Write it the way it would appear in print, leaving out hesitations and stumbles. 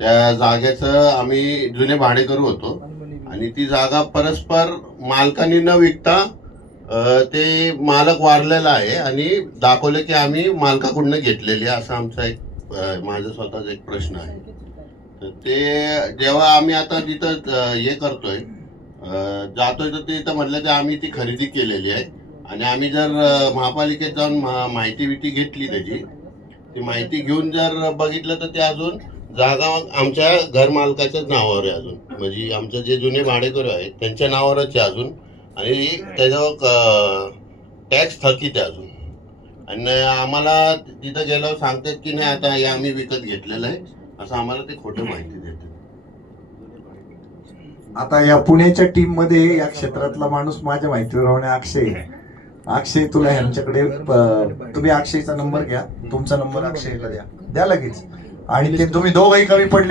त्या जागेचं आम्ही जुने भाडेकरू होतो आणि ती जागा परस्पर मालकांनी न विकता ते मालक वारलेला आहे आणि दाखवले की आम्ही मालकाकडून घेतलेली आहे, असा आमचा एक माझा स्वतःचा एक प्रश्न आहे. तर ते जेव्हा आम्ही आता तिथं हे करतोय जातोय तर तिथं म्हटलं की आम्ही ती खरेदी केलेली आहे आणि आम्ही जर महापालिकेत जाऊन माहिती बिती घेतली त्याची, ती माहिती घेऊन जर बघितलं तर ते अजून जागा आमच्या घर मालकाच्याच नावावर आहे अजून, म्हणजे आमचे जे जुने भाडेकरू आहेत त्यांच्या नावावरच आहे अजून आणि त्याच्यावर टॅक्स थकीत आहे अजून. आणि आम्हाला तिथं गेल्यावर सांगतात की नाही आता हे आम्ही विकत घेतलेलं आहे, असं आम्हाला ते खोटं माहिती देतात. आता या पुण्याच्या टीम मध्ये या क्षेत्रातला माणूस माझ्या माहितीवर राहणे अक्षय आहे. अक्षय तुला ह्यांच्याकडे तुम्ही अक्षयचा नंबर घ्या, तुमचा नंबर अक्षयला द्या लगेच, आणि ते तुम्ही दोघंही कमी पडले